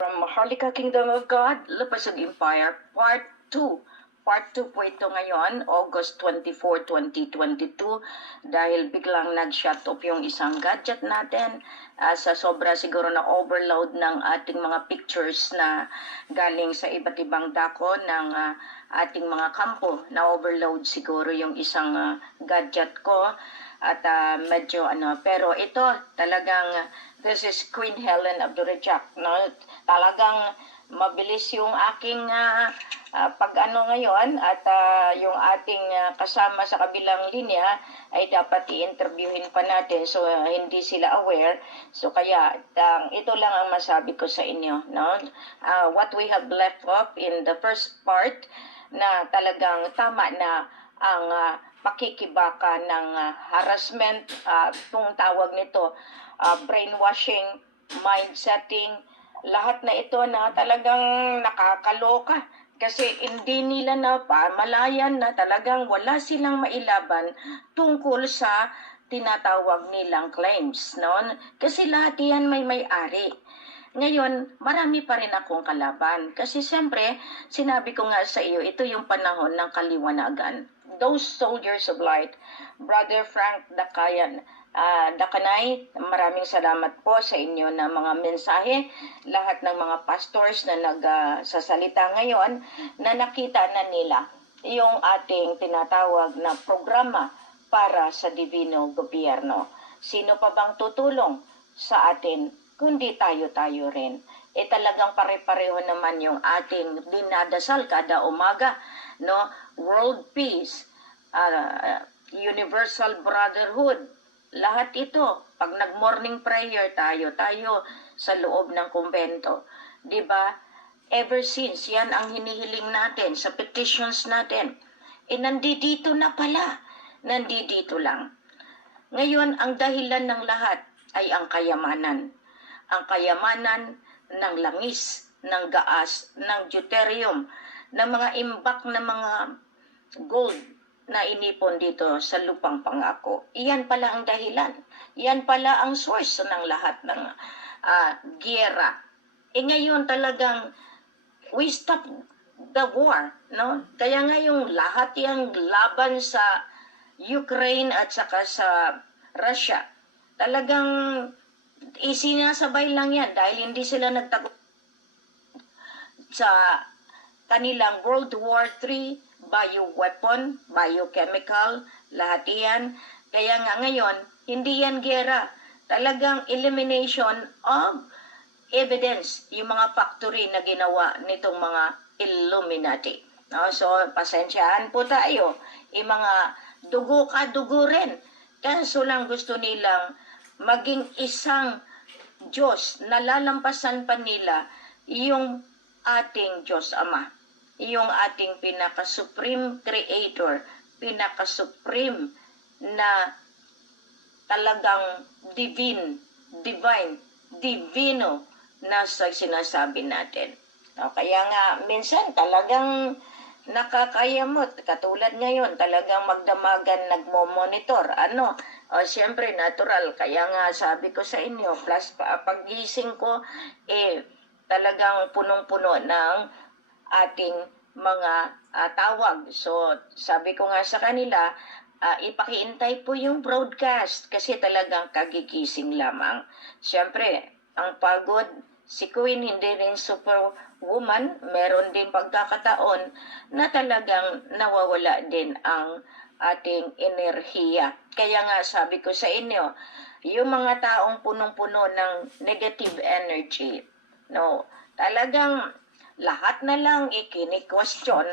From Maharlika Kingdom of God, Lapasag Empire, Part 2. Part 2 po ito ngayon, August 24, 2022, dahil biglang nag-shut off yung isang gadget natin sa sobra siguro na overload ng ating mga pictures na galing sa iba't ibang dako ng ating mga kampo. Na-overload siguro yung isang gadget ko at medyo pero ito talagang this is Queen Helen Abdurrahman, no? Talagang mabilis yung aking pag-ano ngayon at yung ating kasama sa kabilang linya ay dapat i-interviewin pa natin, so hindi sila aware. So kaya ito lang ang masabi ko sa inyo, no? What we have left off in the first part na talagang tama na ang pakikibaka ng harassment, itong tawag nito, brainwashing, mind setting, lahat na ito na talagang nakakaloka kasi hindi nila na pamalayan na talagang wala silang mailaban tungkol sa tinatawag nilang claims, no? Kasi lahat yan may-ari. Ngayon, marami pa rin akong kalaban. Kasi siyempre, sinabi ko nga sa iyo, ito yung panahon ng kaliwanagan. Those soldiers of light, Brother Frank Dakanay, maraming salamat po sa inyo na mga mensahe. Lahat ng mga pastors na nagsasalita ngayon, na nakita na nila yung ating tinatawag na programa para sa Divino Gobyerno. Sino pa bang tutulong sa atin kundi tayo-tayo rin? Talagang pare-pareho naman yung ating dinadasal kada umaga, no? World peace, universal brotherhood, lahat ito. Pag nag-morning prayer tayo sa loob ng kumbento, 'di ba? Ever since, yan ang hinihiling natin sa petitions natin. Nandito na pala. Nandito lang. Ngayon, ang dahilan ng lahat ay ang kayamanan. Ang kayamanan ng langis, ng gaas, ng deuterium, ng mga imbak na mga gold na inipon dito sa lupang pangako. Iyan pala ang dahilan. Iyan pala ang source ng lahat ng giyera. Ngayon talagang we stop the war, no? Kaya nga yung lahat yung laban sa Ukraine at saka sa Russia, talagang isinasabay lang yan dahil hindi sila nagtagumpay sa kanilang World War III, bioweapon, biochemical, lahat yan. Kaya nga ngayon, hindi yan gera. Talagang elimination of evidence, yung mga factory na ginawa nitong mga Illuminati. No? So, pasensyaan po tayo. Mga dugo ka, dugo rin. Kaso lang gusto nilang maging isang Diyos, nalalampasan pa nila yung ating Diyos Ama, yung ating pinaka-supreme creator, pinaka-supreme na talagang divine, divino na sinasabi natin. Kaya nga, minsan talagang nakakayamot. Katulad ngayon, talagang magdamagan nagmo-monitor. Siyempre, natural. Kaya nga, sabi ko sa inyo, plus pag-gising ko, talagang punong-puno ng ating mga tawag. So, sabi ko nga sa kanila, ipakiintay po yung broadcast kasi talagang kagigising lamang. Siyempre, ang pagod, si Queen hindi rin superwoman, meron din pagkakataon na talagang nawawala din ang ating enerhiya. Kaya nga sabi ko sa inyo, yung mga taong punong-puno ng negative energy, no, talagang lahat na lang ikini-question.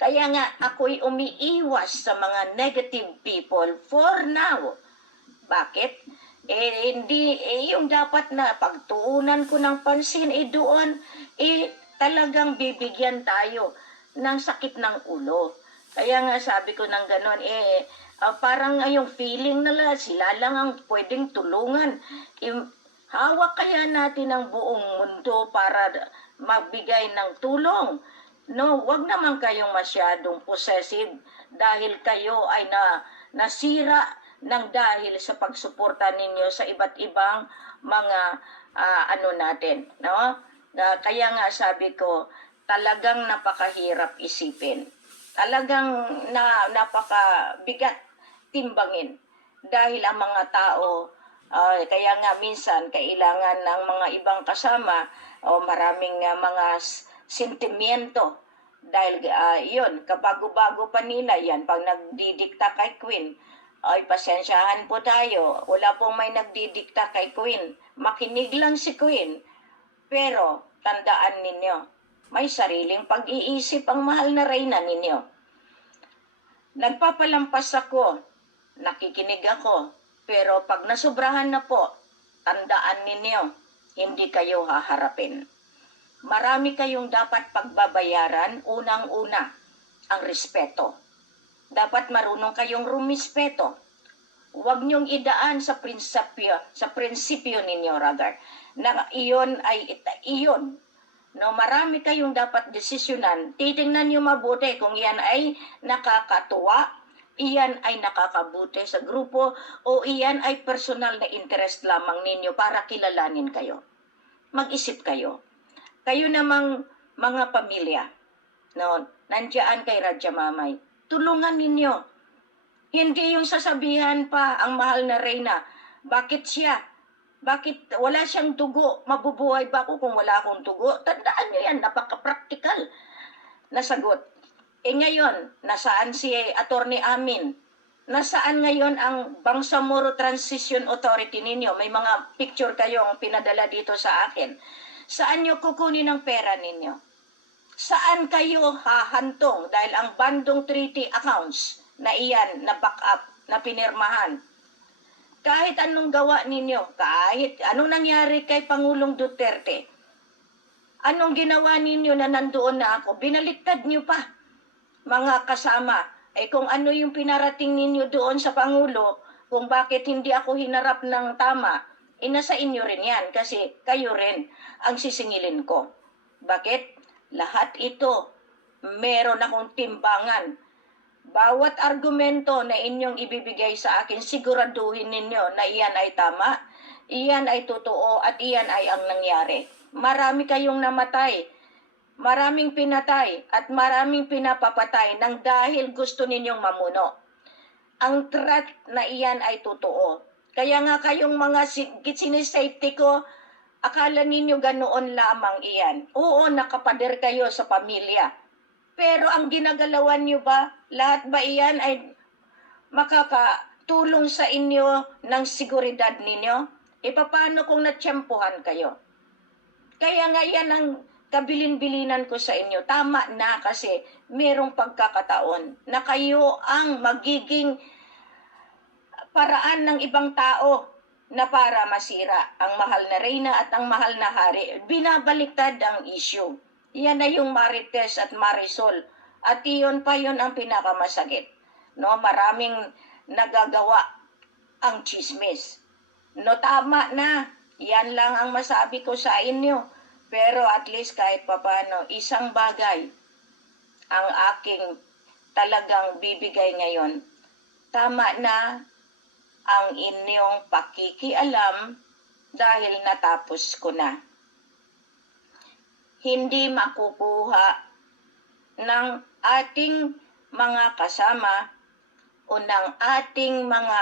Kaya nga ako'y umiiwas sa mga negative people for now. Bakit? Hindi, yung dapat na pagtuunan ko ng pansin, doon, talagang bibigyan tayo ng sakit ng ulo. Kaya nga sabi ko ng ganon, parang yung feeling nila, sila lang ang pwedeng tulungan. Hawak kaya natin ang buong mundo para magbigay ng tulong. No, wag naman kayong masyadong possessive dahil kayo ay nasira ng dahil sa pagsuporta ninyo sa iba't ibang mga natin, no? Kaya nga sabi ko, talagang napakahirap isipin. Talagang napakabigat timbangin. Dahil ang mga tao, kaya nga minsan kailangan ng mga ibang kasama o maraming mga sentimiento. Dahil yun, kabago-bago pa nila yan, pag nagdidikta kay Queen, ay pasensyahan po tayo, wala pong may nagdidikta kay Queen. Makinig lang si Queen. Pero, tandaan ninyo, may sariling pag-iisip ang mahal na reyna ninyo. Nagpapalampas ako, nakikinig ako, pero pag nasubrahan na po, tandaan ninyo, hindi kayo haharapin. Marami kayong dapat pagbabayaran, unang-una, ang respeto. Dapat marunong kayong rumispeto. Huwag niyong idaan sa prinsipyo ninyo, rather, na iyon ay iyon. No, marami kayong dapat desisyonan. Titingnan niyo mabuti kung iyan ay nakakatuwa, iyan ay nakakabuti sa grupo, o iyan ay personal na interest lamang ninyo para kilalanin kayo. Mag-isip kayo. Kayo namang mga pamilya, no, nandiyan kay Radya Mamay, tulungan ninyo. Hindi yung sasabihan pa ang mahal na reyna, bakit siya? Bakit wala siyang dugo? Mabubuhay ba ako kung wala akong dugo? Tandaan nyo yan, napaka-practical na sagot. Ngayon, nasaan si Attorney Amin? Nasaan ngayon ang Bangsamoro Transition Authority ninyo? May mga picture kayong pinadala dito sa akin. Saan nyo kukunin ang pera ninyo? Saan kayo hahantong? Dahil ang bandong treaty accounts na iyan, na back up, na pinirmahan, kahit anong gawa ninyo, kahit anong nangyari kay Pangulong Duterte, anong ginawa ninyo na nandoon na ako, binaliktad nyo pa, mga kasama. Kung ano yung pinarating ninyo doon sa Pangulo, kung bakit hindi ako hinarap ng tama, nasa inyo rin yan, kasi kayo rin ang sisingilin ko. Bakit? Lahat ito, meron akong timbangan. Bawat argumento na inyong ibibigay sa akin, siguraduhin ninyo na iyan ay tama, iyan ay totoo, at iyan ay ang nangyari. Marami kayong namatay, maraming pinatay, at maraming pinapapatay nang dahil gusto ninyong mamuno. Ang threat na iyan ay totoo. Kaya nga kayong mga sinisafety ko, akala ninyo ganoon lamang iyan. Oo, nakapader kayo sa pamilya. Pero ang ginagalawan nyo ba, lahat ba iyan ay makakatulong sa inyo ng seguridad ninyo? Paano kung natsyempohan kayo? Kaya nga yan ang kabilin-bilinan ko sa inyo. Tama na, kasi merong pagkakataon na kayo ang magiging paraan ng ibang tao na para masira ang mahal na reyna at ang mahal na hari. Binabaliktad ang issue. Yan na yung Marites at Marisol. At iyon pa yun ang pinakamasakit. No, maraming nagagawa ang chismis. No, tama na. Yan lang ang masabi ko sa inyo. Pero at least kahit papano, isang bagay ang aking talagang bibigay ngayon. Tama na ang inyong pakikialam dahil natapos ko na. Hindi makukuha ng ating mga kasama o ng ating mga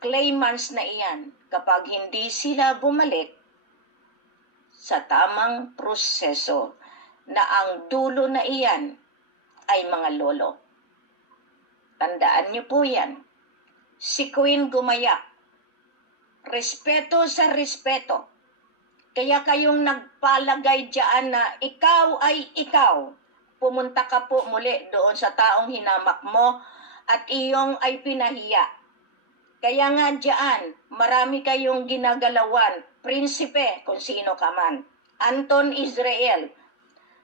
claimants na iyan kapag hindi sila bumalik sa tamang proseso na ang dulo na iyan ay mga lolo. Tandaan niyo po yan. Si Queen gumayak. Respeto sa respeto. Kaya kayong nagpalagay dyan na ikaw ay ikaw. Pumunta ka po muli doon sa taong hinamak mo at iyong ay pinahiya. Kaya nga dyan, marami kayong ginagalawan. Prinsipe, kung sino ka man. Anton Israel.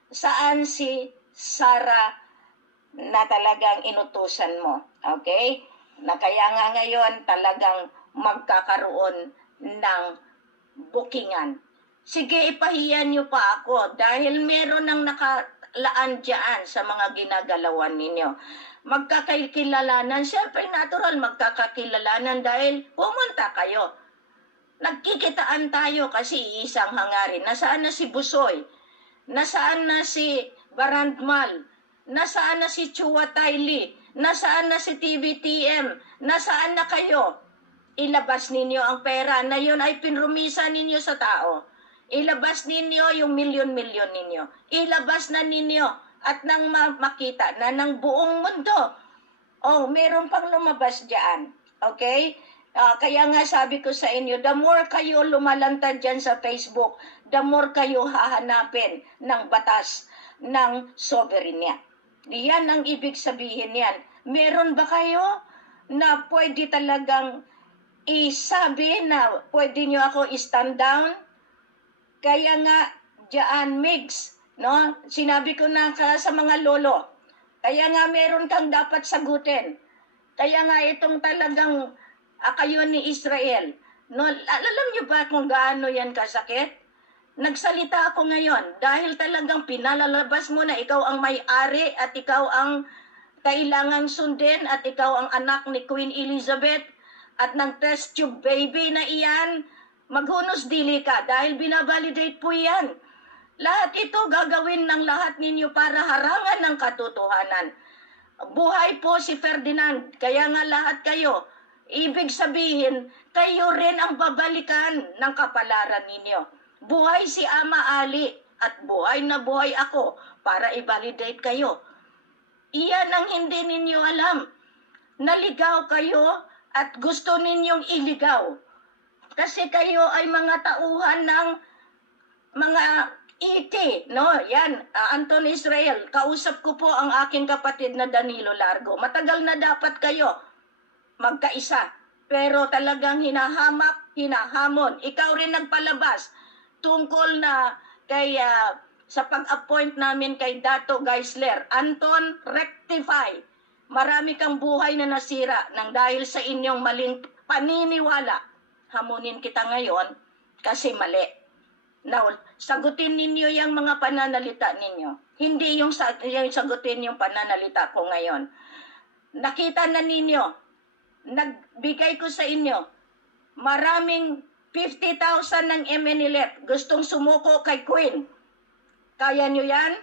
Saan si Sarah na talagang inutusan mo? Okay? Na kaya nga ngayon talagang magkakaroon ng bookingan. Sige, ipahiyan niyo pa ako dahil meron ng nakalaan dyan sa mga ginagalawan ninyo. Magkakilalanan, siyempre natural magkakakilalanan dahil pumunta kayo. Nagkikitaan tayo kasi isang hangarin. Nasaan na si Busoy? Nasaan na si Barandmal? Nasaan na si Chua Taili? Nasaan na si TBTM? Nasaan na kayo? Ilabas ninyo ang pera na yun ay pinrumisa ninyo sa tao. Ilabas ninyo yung milyon-milyon ninyo. Ilabas na ninyo at nang makita na ng buong mundo. Oh, meron pang lumabas diyan. Okay? Kaya nga sabi ko sa inyo, the more kayo lumalantad dyan sa Facebook, the more kayo hahanapin ng batas ng soberenya. Yan ang ibig sabihin yan. Meron ba kayo na pwede talagang isabi na pwede nyo ako i-stand down? Kaya nga, diyan, mix, no? Sinabi ko na sa mga lolo. Kaya nga meron kang dapat sagutin. Kaya nga itong talagang kayo ni Israel. No, alam niyo ba kung gaano yan kasakit? Nagsalita ako ngayon dahil talagang pinalalabas mo na ikaw ang may-ari at ikaw ang kailangang sundin at ikaw ang anak ni Queen Elizabeth at ng test tube baby na iyan, maghunos dili ka dahil binabalidate po yan. Lahat ito gagawin ng lahat ninyo para harangan ng katotohanan. Buhay po si Ferdinand, kaya nga lahat kayo, ibig sabihin, kayo rin ang babalikan ng kapalaran ninyo. Buhay si Ama Ali at buhay na buhay ako para i-validate kayo. Iyan ang hindi ninyo alam. Naligaw kayo at gusto ninyong iligaw. Kasi kayo ay mga tauhan ng mga iti, no? Yan, Anton Israel, kausap ko po ang aking kapatid na Danilo Largo. Matagal na dapat kayo magkaisa. Pero talagang hinahamak, hinahamon. Ikaw rin nagpalabas tungkol na kay sa pag-appoint namin kay Dato Geisler. Anton, rectify. Marami kang buhay na nasira nang dahil sa inyong maling paniniwala. Hamunin kita ngayon kasi mali. Now, sagutin ninyo yung mga pananalita ninyo. Hindi yung sagutin yung pananalita ko ngayon. Nakita na ninyo, nagbigay ko sa inyo, maraming 50,000 ng MNLF gustong sumuko kay Queen. Kaya nyo yan?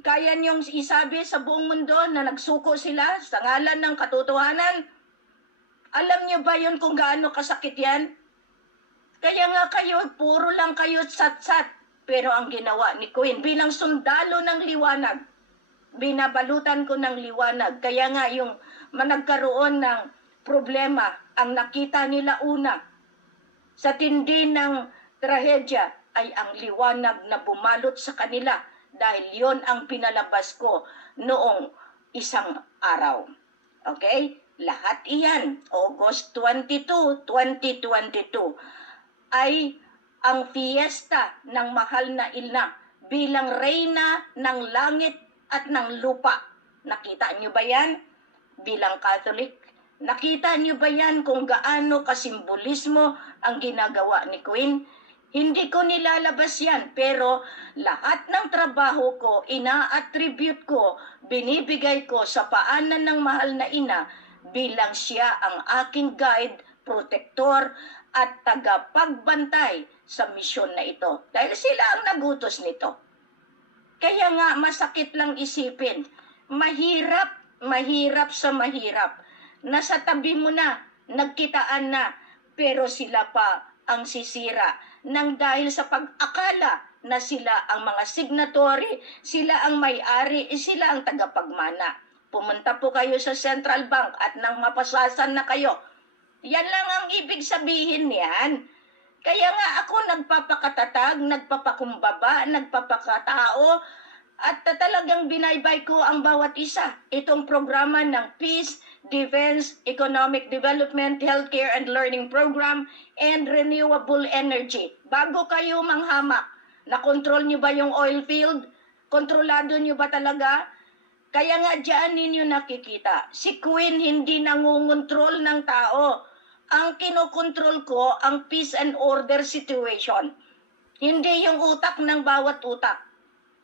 Kaya nyo isabi sa buong mundo na nagsuko sila sa ngalan ng katotohanan? Alam nyo ba yun kung gaano kasakit yan? Kaya nga kayo, puro lang kayo sat-sat. Pero ang ginawa ni Queen, bilang sundalo ng liwanag, binabalutan ko ng liwanag. Kaya nga yung nagkaroon ng problema, ang nakita nila una, sa tindi ng trahedya, ay ang liwanag na bumalot sa kanila. Dahil yon ang pinalabas ko noong isang araw. Okay? Lahat iyan, August 22, 2022, ay ang fiesta ng mahal na ina bilang reyna ng langit at ng lupa. Nakita niyo ba yan? Bilang Catholic, nakita niyo ba yan kung gaano kasimbolismo ang ginagawa ni Queen? Hindi ko nilalabas yan, pero lahat ng trabaho ko, ina-attribute ko, binibigay ko sa paanan ng mahal na ina bilang siya ang aking guide, protector, at tagapagbantay sa misyon na ito. Dahil sila ang nagutos nito. Kaya nga masakit lang isipin, mahirap sa mahirap. Nasa tabi mo na, nagkitaan na, pero sila pa ang sisira nang dahil sa pag-akala na sila ang mga signatory, sila ang may-ari, sila ang tagapagmana. Pumunta po kayo sa Central Bank at nang mapasasan na kayo, yan lang ang ibig sabihin niyan. Kaya nga ako nagpapakatatag, nagpapakumbaba, nagpapakatao, at talagang binaybay ko ang bawat isa. Itong programa ng Peace, Defense, Economic Development, Healthcare and Learning Program, and Renewable Energy. Bago kayo manghamak, nakontrol nyo ba yung oil field? Kontrolado nyo ba talaga? Kaya nga dyan ninyo nakikita, si Queen hindi nangungontrol ng tao. Ang kinokontrol ko, ang peace and order situation. Hindi yung utak ng bawat utak.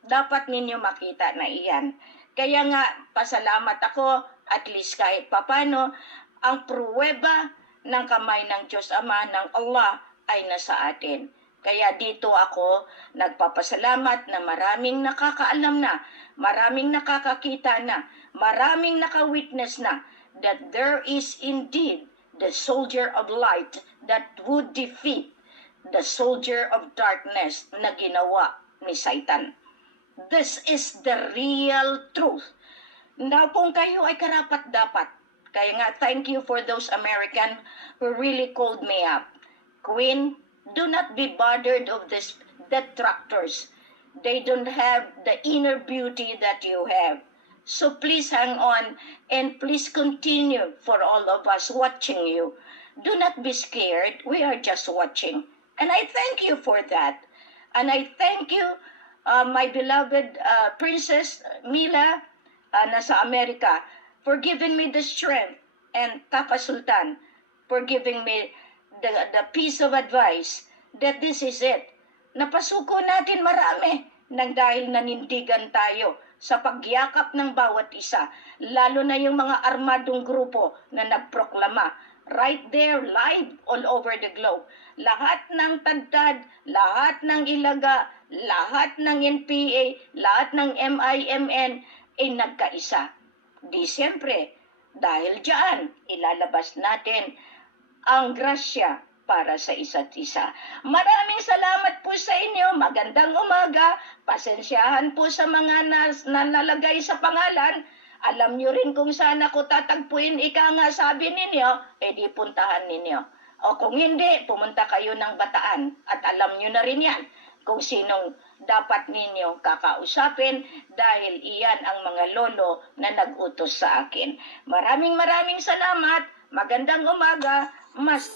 Dapat ninyo makita na iyan. Kaya nga, pasalamat ako, at least kahit papano, ang pruweba ng kamay ng Diyos Ama, ng Allah, ay nasa atin. Kaya dito ako nagpapasalamat na maraming nakakaalam na, maraming nakakakita na, maraming nakawitness na that there is indeed the soldier of light that would defeat the soldier of darkness na ginawa ni Satan. This is the real truth. Now, kung kayo ay karapat-dapat, kaya nga, thank you for those American who really called me up. Queen, do not be bothered of these detractors. They don't have the inner beauty that you have. So please hang on and please continue for all of us watching you. Do not be scared. We are just watching. And I thank you for that. And I thank you, my beloved Princess Mila, nasa Amerika, for giving me the strength, and Papa Sultan for giving me the piece of advice that this is it. Napasuko natin marami nang dahil nanindigan tayo sa pagyakap ng bawat isa, lalo na yung mga armadong grupo na nagproklama right there, live, all over the globe. Lahat ng tagtad, lahat ng ilaga, lahat ng NPA, lahat ng MIMN ay nagkaisa. Di siyempre, dahil diyan, ilalabas natin ang grasya para sa isa't isa. Maraming salamat po sa inyo. Magandang umaga. Pasensyahan po sa mga nalagay sa pangalan. Alam nyo rin kung saan ako tatagpuin, ika nga sabi ninyo, di puntahan ninyo. O kung hindi, pumunta kayo ng Bataan. At alam nyo na rin yan kung sinong dapat ninyo kakausapin dahil iyan ang mga lolo na nag-utos sa akin. Maraming salamat. Magandang umaga. Mas